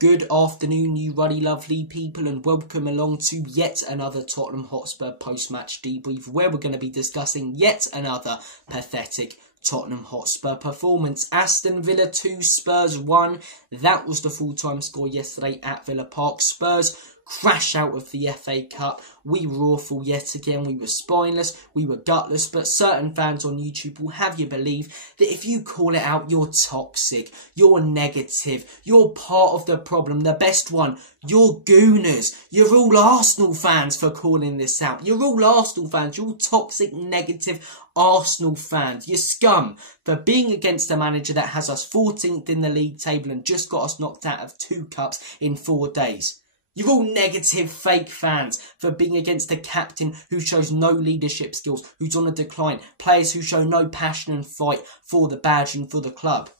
Good afternoon, you ruddy lovely people, and welcome along to yet another Tottenham Hotspur post-match debrief, where we're going to be discussing yet another pathetic Tottenham Hotspur performance. Aston Villa 2, Spurs 1. That was the full-time score yesterday at Villa Park. Spurs crash out of the FA Cup. We were awful yet again. We were spineless. We were gutless. But certain fans on YouTube will have you believe that if you call it out, you're toxic. You're negative. You're part of the problem. The best one, you're gooners. You're all Arsenal fans for calling this out. You're all Arsenal fans. You're all toxic, negative Arsenal fans. You're scum for being against a manager that has us 14th in the league table and just got us knocked out of 2 cups in 4 days. You're all negative fake fans for being against a captain who shows no leadership skills, who's on a decline, players who show no passion and fight for the badge and for the club.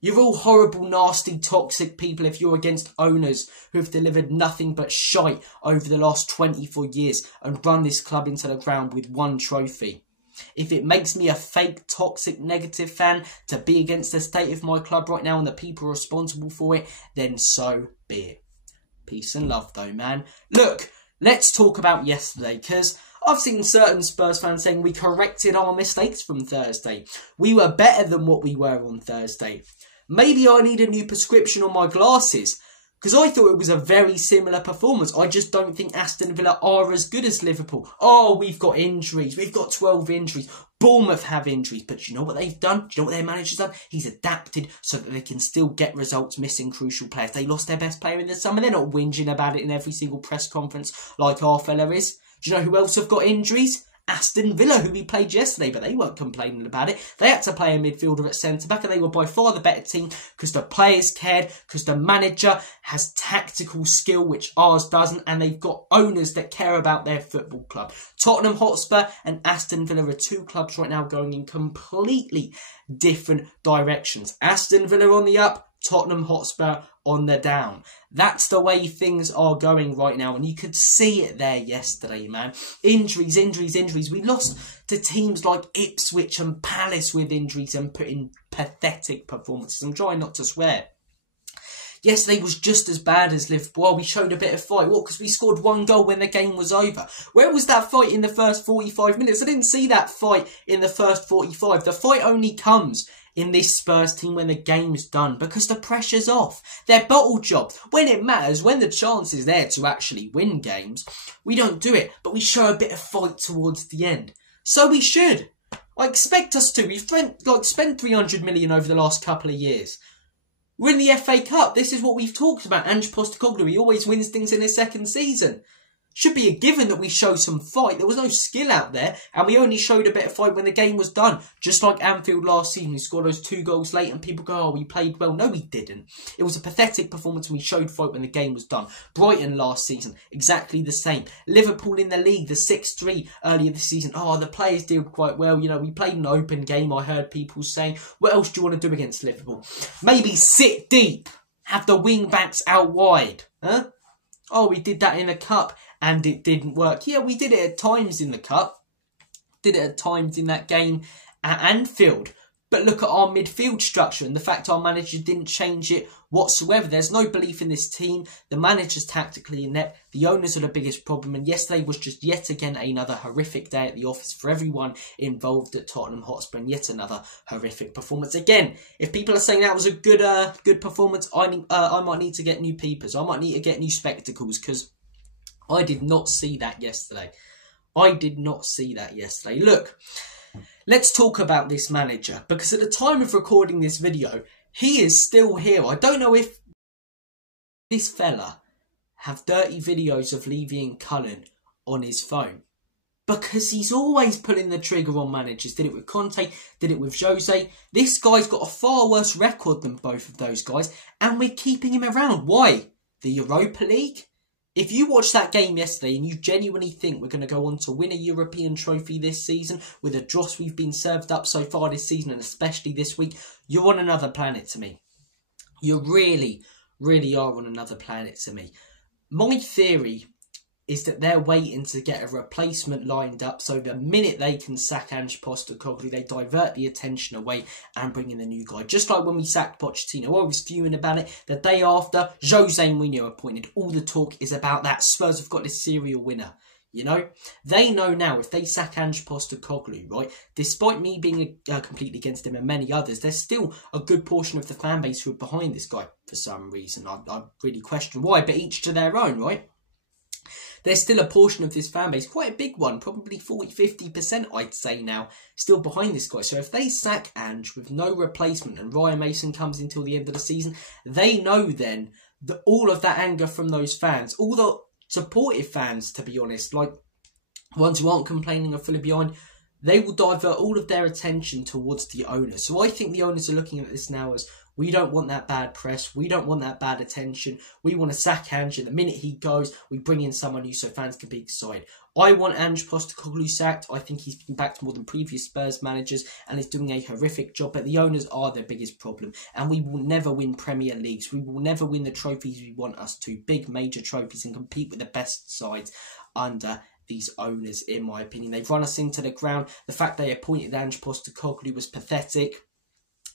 You're all horrible, nasty, toxic people if you're against owners who have delivered nothing but shite over the last 24 years and run this club into the ground with 1 trophy. If it makes me a fake, toxic, negative fan to be against the state of my club right now and the people responsible for it, then so be it. Peace and love though, man. Look, let's talk about yesterday, because I've seen certain Spurs fans saying we corrected our mistakes from Thursday. We were better than what we were on Thursday. Maybe I need a new prescription on my glasses, because I thought it was a very similar performance. I just don't think Aston Villa are as good as Liverpool. Oh, we've got injuries. We've got 12 injuries. Bournemouth have injuries. But do you know what they've done? Do you know what their manager's done? He's adapted so that they can still get results missing crucial players. They lost their best player in the summer. They're not whinging about it in every single press conference like our fella is. Do you know who else have got injuries? Aston Villa, who we played yesterday, but they weren't complaining about it. They had to play a midfielder at centre-back, and they were by far the better team because the players cared, because the manager has tactical skill, which ours doesn't, and they've got owners that care about their football club. Tottenham Hotspur and Aston Villa are 2 clubs right now going in completely different directions. Aston Villa on the up, Tottenham Hotspur on the down. That's the way things are going right now, and you could see it there yesterday, man. Injuries, injuries, injuries. We lost to teams like Ipswich and Palace with injuries and put in pathetic performances. I'm trying not to swear. Yesterday was just as bad as Liverpool. We showed a bit of fight. What? Because we scored 1 goal when the game was over. Where was that fight in the first 45 minutes? I didn't see that fight in the first 45. The fight only comes in this Spurs team when the game's done, because the pressure's off. They're bottle jobs. When it matters, when the chance is there to actually win games, we don't do it, but we show a bit of fight towards the end. So we should. I expect us to. We've spent 300 million over the last couple of years. We're in the FA Cup. This is what we've talked about. Ange Postecoglou, he always wins things in his second season. Should be a given that we show some fight. There was no skill out there, and we only showed a bit of fight when the game was done. Just like Anfield last season, we scored those 2 goals late, and people go, oh, we played well. No, we didn't. It was a pathetic performance, and we showed fight when the game was done. Brighton last season, exactly the same. Liverpool in the league, the 6-3 earlier this season. Oh, the players did quite well. You know, we played an open game, I heard people saying. What else do you want to do against Liverpool? Maybe sit deep. Have the wing-backs out wide. Huh? Oh, we did that in the cup and it didn't work. Yeah, we did it at times in the cup. Did it at times in that game at Anfield. But look at our midfield structure and the fact our manager didn't change it whatsoever. There's no belief in this team. The manager's tactically inept. The owners are the biggest problem. And yesterday was just yet again another horrific day at the office for everyone involved at Tottenham Hotspur. And yet another horrific performance. Again, if people are saying that was a good performance, I might need to get new peepers. I might need to get new spectacles, because I did not see that yesterday. I did not see that yesterday. Look, let's talk about this manager, because at the time of recording this video, he is still here. I don't know if this fella have dirty videos of Levy and Cullen on his phone, because he's always pulling the trigger on managers. Did it with Conte, did it with Jose. This guy's got a far worse record than both of those guys, and we're keeping him around. Why? The Europa League? If you watched that game yesterday and you genuinely think we're going to go on to win a European trophy this season with the dross we've been served up so far this season, and especially this week, you're on another planet to me. You really, really are on another planet to me. My theory is that they're waiting to get a replacement lined up, so the minute they can sack Ange Postecoglou, they divert the attention away and bring in the new guy. Just like when we sacked Pochettino, I was fuming about it. The day after, Jose Mourinho appointed. All the talk is about that. Spurs have got this serial winner. You know, they know now if they sack Ange Postecoglou, right, despite me being completely against him and many others, there's still a good portion of the fan base who are behind this guy for some reason. I really question why, but each to their own, right? There's still a portion of this fan base, quite a big one, probably 40-50% I'd say now, still behind this guy. So if they sack Ange with no replacement and Ryan Mason comes until the end of the season, they know then that all of that anger from those fans, all the supportive fans, to be honest, like ones who aren't complaining or fully behind, they will divert all of their attention towards the owners. So I think the owners are looking at this now as, we don't want that bad press. We don't want that bad attention. We want to sack Ange. And the minute he goes, we bring in someone new so fans can be excited. I want Ange Postecoglou sacked. I think he's been backed more than previous Spurs managers and is doing a horrific job. But the owners are their biggest problem. And we will never win Premier Leagues. We will never win the trophies we want us to. Big major trophies and compete with the best sides under these owners, in my opinion. They've run us into the ground. The fact they appointed Ange Postecoglou was pathetic.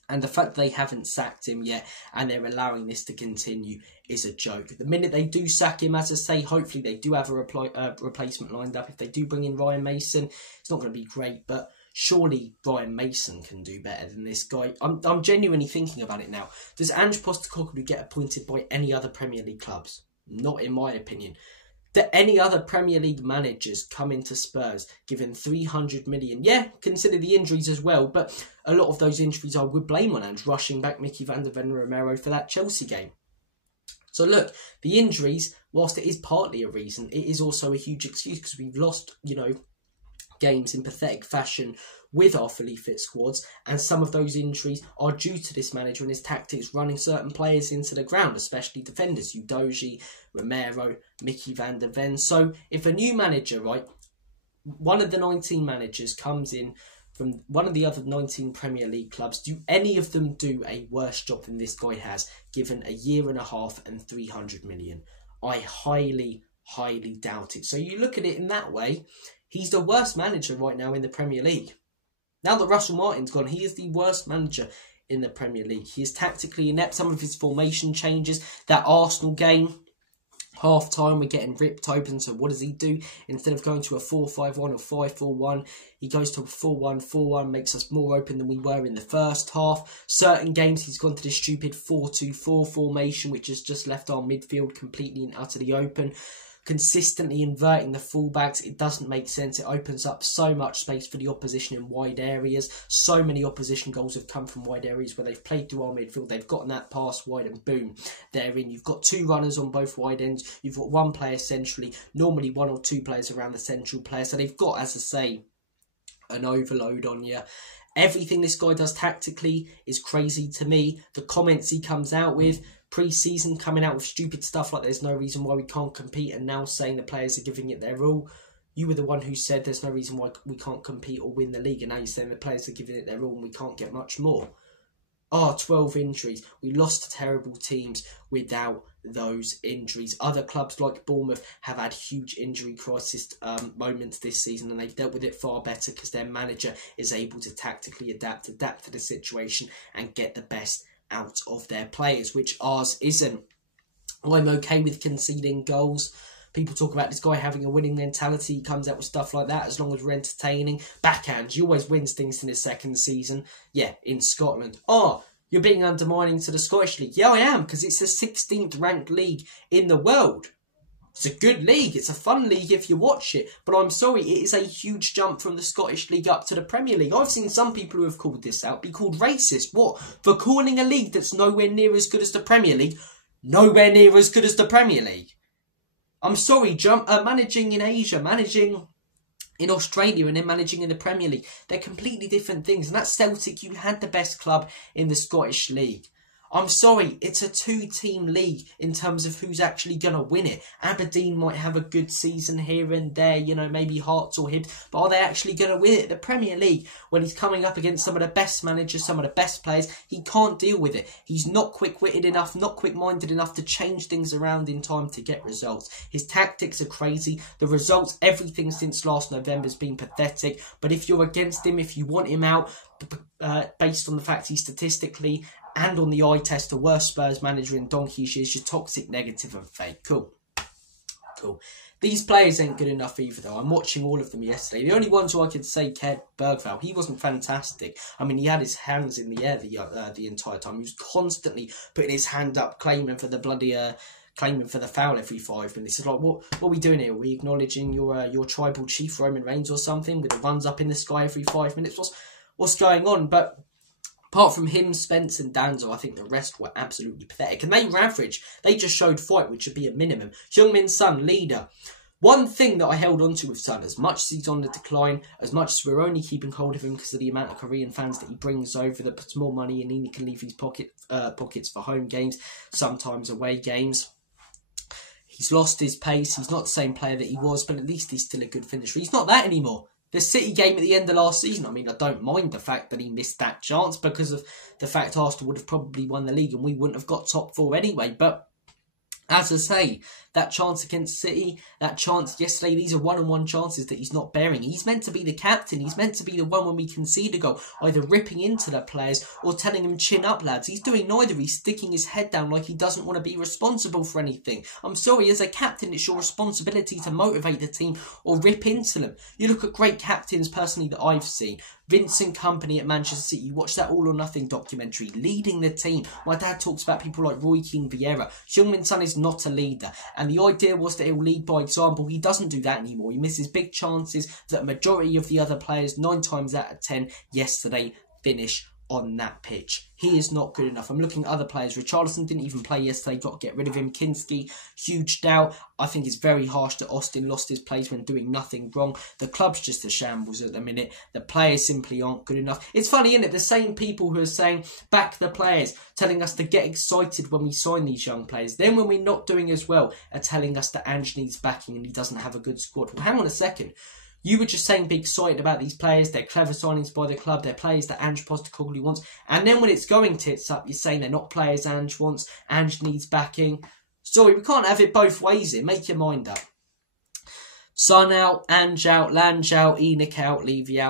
And the fact they haven't sacked him yet and they're allowing this to continue is a joke. The minute they do sack him, as I say, hopefully they do have a replacement lined up. If they do bring in Ryan Mason, it's not going to be great, but surely Ryan Mason can do better than this guy. I'm genuinely thinking about it now. Does Ange Postecoglou get appointed by any other Premier League clubs? Not in my opinion. Do any other Premier League managers come into Spurs given 300 million? Yeah, consider the injuries as well, but a lot of those injuries I would blame on Ange, rushing back Mickey van der Ven and Romero for that Chelsea game. So look, the injuries, whilst it is partly a reason, it is also a huge excuse because we've lost, games in pathetic fashion with our fully fit squads, and some of those injuries are due to this manager and his tactics running certain players into the ground, especially defenders, Udogie, Romero, Mickey van der Ven. So if a new manager, right, one of the 19 managers comes in from one of the other 19 Premier League clubs, do any of them do a worse job than this guy has, given a year and a half and 300 million? I highly doubt it. So you look at it in that way, he's the worst manager right now in the Premier League. Now that Russell Martin's gone, he is the worst manager in the Premier League. He is tactically inept. Some of his formation changes, that Arsenal game, half-time, we're getting ripped open. So what does he do? Instead of going to a 4-5-1 or 5-4-1, he goes to a 4-1-4-1, makes us more open than we were in the first half. Certain games, he's gone to this stupid 4-2-4 formation, which has just left our midfield completely and utterly open. Consistently inverting the fullbacks, it doesn't make sense. It opens up so much space for the opposition in wide areas. So many opposition goals have come from wide areas where they've played through our midfield, they've gotten that pass wide and boom, they're in. You've got two runners on both wide ends, you've got one player centrally, normally one or two players around the central player, so they've got, as I say, an overload on you. Everything this guy does tactically is crazy to me. The comments he comes out with pre-season, coming out with stupid stuff like there's no reason why we can't compete, and now saying the players are giving it their all. You were the one who said there's no reason why we can't compete or win the league, and now you're saying the players are giving it their all and we can't get much more. 12 injuries. We lost to terrible teams without those injuries. Other clubs like Bournemouth have had huge injury crisis moments this season, and they've dealt with it far better because their manager is able to tactically adapt to the situation and get the best out of their players, which ours isn't. I'm okay with conceding goals. People talk about this guy having a winning mentality. He comes out with stuff like that as long as we're entertaining. Backhand, he always wins things in his second season. Yeah, in Scotland. You're being undermining to the Scottish League. Yeah, I am, because it's the 16th ranked league in the world. It's a good league. It's a fun league if you watch it. But I'm sorry, it is a huge jump from the Scottish League up to the Premier League. I've seen some people who have called this out be called racist. What? For calling a league that's nowhere near as good as the Premier League? Nowhere near as good as the Premier League. I'm sorry, managing in Asia, managing in Australia and then managing in the Premier League. They're completely different things. And that's Celtic. You had the best club in the Scottish League. I'm sorry, it's a two-team league in terms of who's actually going to win it. Aberdeen might have a good season here and there, you know, maybe Hearts or Hibs, but are they actually going to win it? The Premier League, when he's coming up against some of the best managers, some of the best players, he can't deal with it. He's not quick-witted enough, not quick-minded enough to change things around in time to get results. His tactics are crazy. The results, everything since last November has been pathetic. But if you're against him, if you want him out, based on the fact he's statistically and on the eye test the worst Spurs manager in donkey's years, you're toxic, negative and fake. Cool. These players ain't good enough either, though. I'm watching all of them yesterday. The only ones who I could say cared, Bergvall. He wasn't fantastic. I mean, he had his hands in the air the entire time. He was constantly putting his hand up, claiming for the bloody claiming for the foul every 5 minutes. It's like, what are we doing here? Are we acknowledging your tribal chief Roman Reigns or something with the runs up in the sky every 5 minutes? What's going on? But apart from him, Spence and Danzo, I think the rest were absolutely pathetic. And they were average. They just showed fight, which should be a minimum. Heung-min Son, leader. One thing that I held on to with Son, as much as he's on the decline, as much as we're only keeping hold of him because of the amount of Korean fans that he brings over, that puts more money in, and he can leave his pockets for home games, sometimes away games. He's lost his pace. He's not the same player that he was, but at least he's still a good finisher. He's not that anymore. The City game at the end of last season, I mean, I don't mind the fact that he missed that chance because of the fact Arsenal would have probably won the league and we wouldn't have got top 4 anyway. But as I say, that chance against City, that chance yesterday, these are one-on-one chances that he's not bearing. He's meant to be the captain. He's meant to be the one when we concede a goal, either ripping into the players or telling them, chin up, lads. He's doing neither. He's sticking his head down like he doesn't want to be responsible for anything. I'm sorry, as a captain, it's your responsibility to motivate the team or rip into them. You look at great captains, personally, that I've seen. Vincent Kompany at Manchester City. You watch that All or Nothing documentary, leading the team. My dad talks about people like Roy Keane Vieira. Heung-min Son is not a leader. And the idea was that he'll lead by example. He doesn't do that anymore. He misses big chances that a majority of the other players, 9 times out of 10, yesterday, finish on that pitch. He is not good enough. I'm looking at other players. Richarlison didn't even play yesterday. Got to get rid of him. Kinski, huge doubt. I think it's very harsh that Aston lost his place when doing nothing wrong. The club's just a shambles at the minute. The players simply aren't good enough. It's funny, isn't it? The same people who are saying, back the players, telling us to get excited when we sign these young players. Then when we're not doing as well, are telling us that Ange needs backing and he doesn't have a good squad. Well, hang on a second. You were just saying be excited about these players. They're clever signings by the club. They're players that Ange Postecoglou wants. And then when it's going tits up, you're saying they're not players Ange wants. Ange needs backing. Sorry, we can't have it both ways here. Make your mind up. Son out, Ange out, Lange out, Enoch out, Levy out.